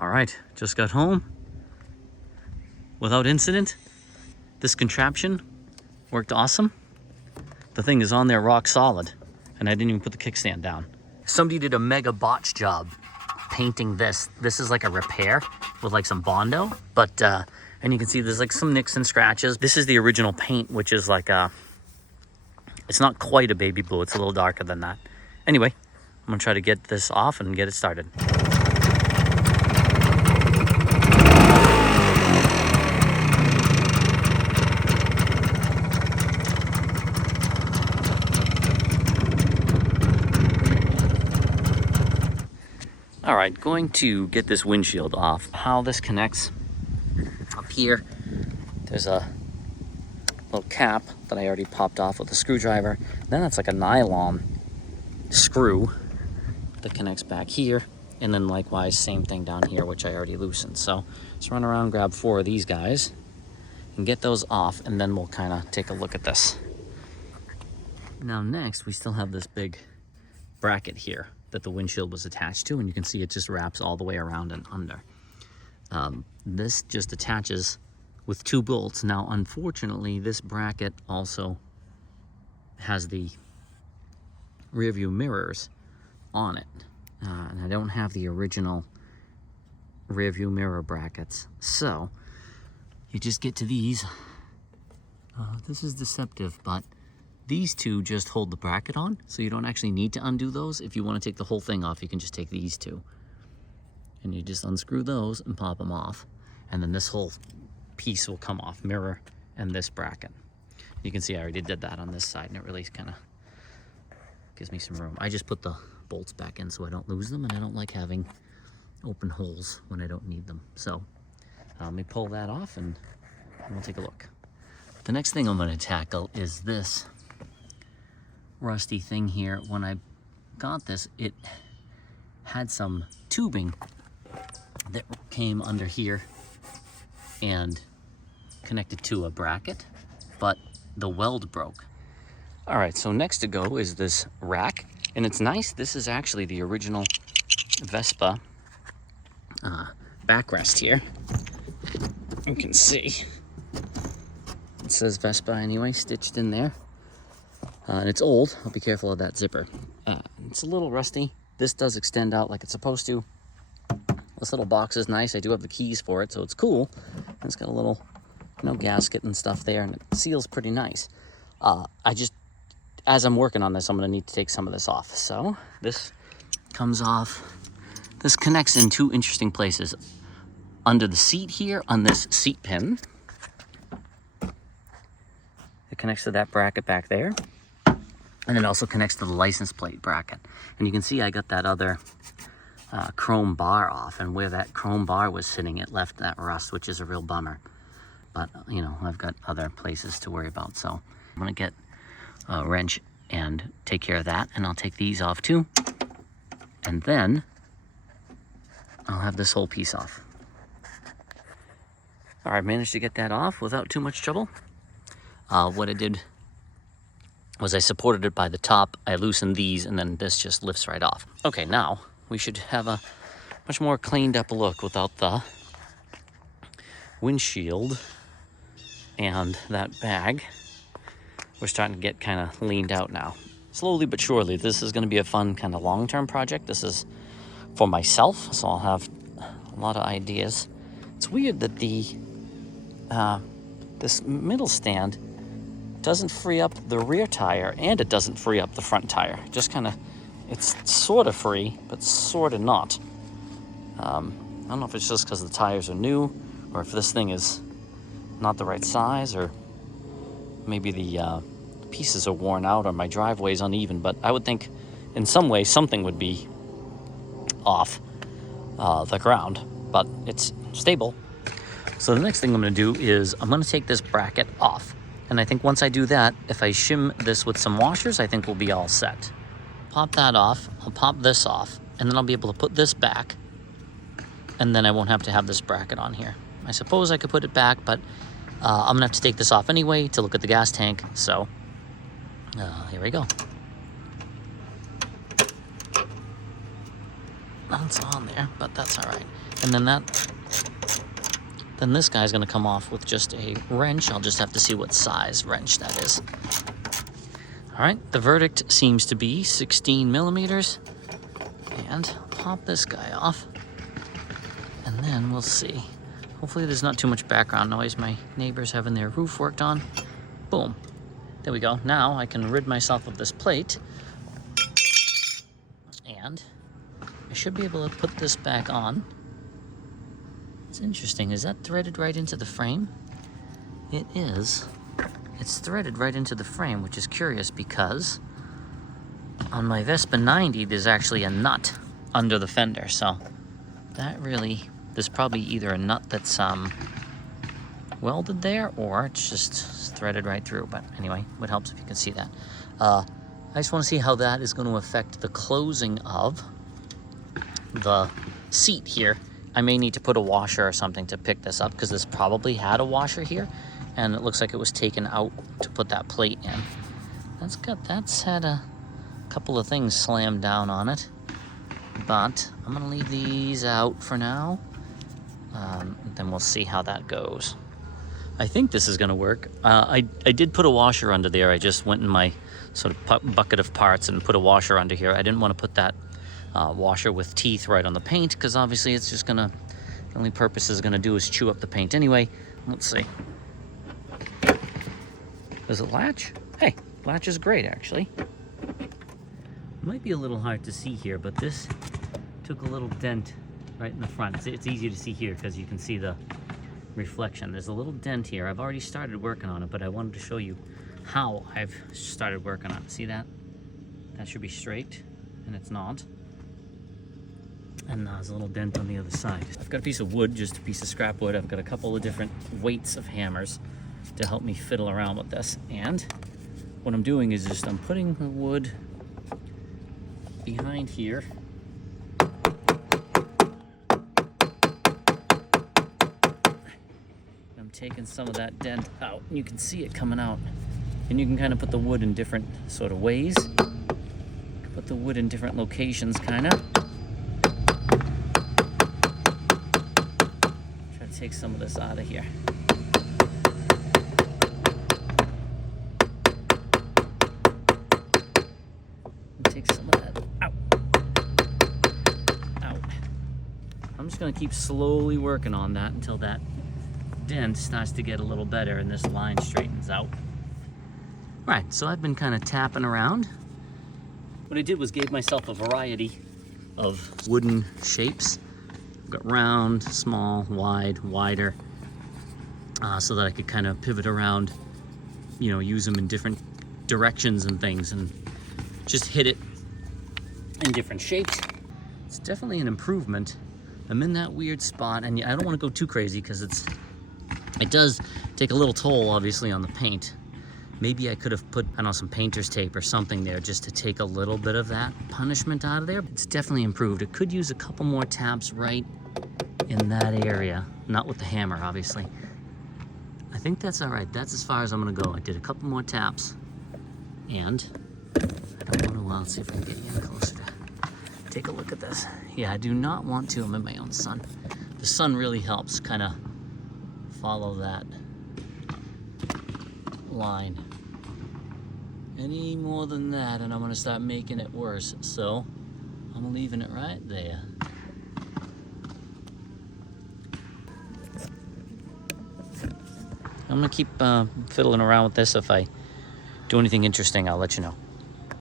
All right, just got home without incident. This contraption worked awesome. The thing is on there rock solid, and I didn't even put the kickstand down. Somebody did a mega botch job painting this. This is like a repair with like some Bondo, but and you can see there's like some nicks and scratches. This is the original paint, which is like it's not quite a baby blue, it's a little darker than that. Anyway, I'm gonna try to get this off and get it started. All right, going to get this windshield off. How this connects, up here, there's a little cap that I already popped off with a screwdriver. Then that's like a nylon screw that connects back here. And then likewise, same thing down here, which I already loosened. So let's run around, grab 4 of these guys and get those off, and then we'll kind of take a look at this. Now next, we still have this big bracket here that the windshield was attached to, and you can see it just wraps all the way around and under. This just attaches with 2 bolts. Now, unfortunately, this bracket also has the rear view mirrors on it. And I don't have the original rear view mirror brackets. So you just get to these. This is deceptive, but these 2 just hold the bracket on, so you don't actually need to undo those. If you want to take the whole thing off, you can just take these 2. And you just unscrew those and pop them off. And then this whole piece will come off, mirror and this bracket. You can see I already did that on this side, and it really kind of gives me some room. I just put the bolts back in so I don't lose them, and I don't like having open holes when I don't need them. So let me pull that off and we'll take a look. The next thing I'm going to tackle is this rusty thing here. When I got this, it had some tubing that came under here and connected to a bracket, but the weld broke. All right, so next to go is this rack, and it's nice. This is actually the original Vespa backrest here. You can see it says Vespa anyway, stitched in there. And it's old. I'll be careful of that zipper. It's a little rusty. This does extend out like it's supposed to. This little box is nice. I do have the keys for it, so it's cool. And it's got a little, gasket and stuff there, and it seals pretty nice. As I'm working on this, I'm going to need to take some of this off. So this comes off. This connects in 2 interesting places. Under the seat here, on this seat pin. It connects to that bracket back there. And it also connects to the license plate bracket. And you can see I got that other chrome bar off. And where that chrome bar was sitting, it left that rust, which is a real bummer. But, I've got other places to worry about. So I'm going to get a wrench and take care of that. And I'll take these off too. And then I'll have this whole piece off. All right, managed to get that off without too much trouble. What I did was I supported it by the top, I loosened these, and then this just lifts right off. Okay, now we should have a much more cleaned up look without the windshield and that bag. We're starting to get kind of leaned out now. Slowly but surely, this is going to be a fun kind of long-term project. This is for myself, so I'll have a lot of ideas. It's weird that this middle stand doesn't free up the rear tire, and it doesn't free up the front tire. Just kind of, it's sort of free, but sort of not. I don't know if it's just because the tires are new, or if this thing is not the right size, or maybe the pieces are worn out, or my driveway is uneven, but I would think in some way something would be off the ground, but it's stable. So the next thing I'm going to do is I'm going to take this bracket off. And I think once I do that, if I shim this with some washers, I think we'll be all set. Pop that off, I'll pop this off, and then I'll be able to put this back, and then I won't have to have this bracket on here. I suppose I could put it back, but I'm gonna have to take this off anyway to look at the gas tank, so here we go. It's on there, but that's all right. And then this guy's gonna come off with just a wrench. I'll just have to see what size wrench that is. All right, the verdict seems to be 16 millimeters. And pop this guy off. And then we'll see. Hopefully there's not too much background noise. My neighbor's having their roof worked on. Boom. There we go. Now I can rid myself of this plate. And I should be able to put this back on. It's interesting. Is that threaded right into the frame? It is. It's threaded right into the frame, which is curious because on my Vespa 90, there's actually a nut under the fender. So that really, there's probably either a nut that's welded there or it's just threaded right through. But anyway, what helps if you can see that. I just want to see how that is going to affect the closing of the seat here. I may need to put a washer or something to pick this up because this probably had a washer here and it looks like it was taken out to put that plate in. That's had a couple of things slammed down on it, but I'm gonna leave these out for now. Then we'll see how that goes. I think this is gonna work. I did put a washer under there. I just went in my sort of bucket of parts and put a washer under here. I didn't want to put that washer with teeth right on the paint because obviously it's just gonna, the only purpose it's gonna do is chew up the paint anyway. Let's see. Does it latch? Hey, latch is great actually. It might be a little hard to see here, but this took a little dent right in the front. It's easy to see here because you can see the reflection. There's a little dent here. I've already started working on it, but I wanted to show you how I've started working on it. See that? That should be straight, and it's not. And there's a little dent on the other side. I've got a piece of wood, just a piece of scrap wood. I've got a couple of different weights of hammers to help me fiddle around with this. And what I'm doing is just I'm putting the wood behind here. I'm taking some of that dent out, and you can see it coming out. And you can kind of put the wood in different sort of ways. Put the wood in different locations, kind of. Try to take some of this out of here. Take some of that out. Out. I'm just gonna keep slowly working on that until that dent starts to get a little better and this line straightens out. All right, so I've been kind of tapping around. What I did was gave myself a variety of wooden shapes. I've got round, small, wide, wider, so that I could kind of pivot around, you know, use them in different directions and things, and just hit it in different shapes. It's definitely an improvement. I'm in that weird spot, and I don't want to go too crazy because it does take a little toll, obviously, on the paint. Maybe I could have put, I don't know, some painter's tape or something there just to take a little bit of that punishment out of there. It's definitely improved. It could use a couple more taps right in that area. Not with the hammer, obviously. I think that's all right. That's as far as I'm gonna go. I did a couple more taps. And I don't wanna, well, let's see if I can get you in closer to take a look at this. Yeah, I do not want to, I'm in my own sun. The sun really helps kind of follow that line. Any more than that and I'm gonna start making it worse. So I'm leaving it right there. I'm gonna keep fiddling around with this. If I do anything interesting, I'll let you know.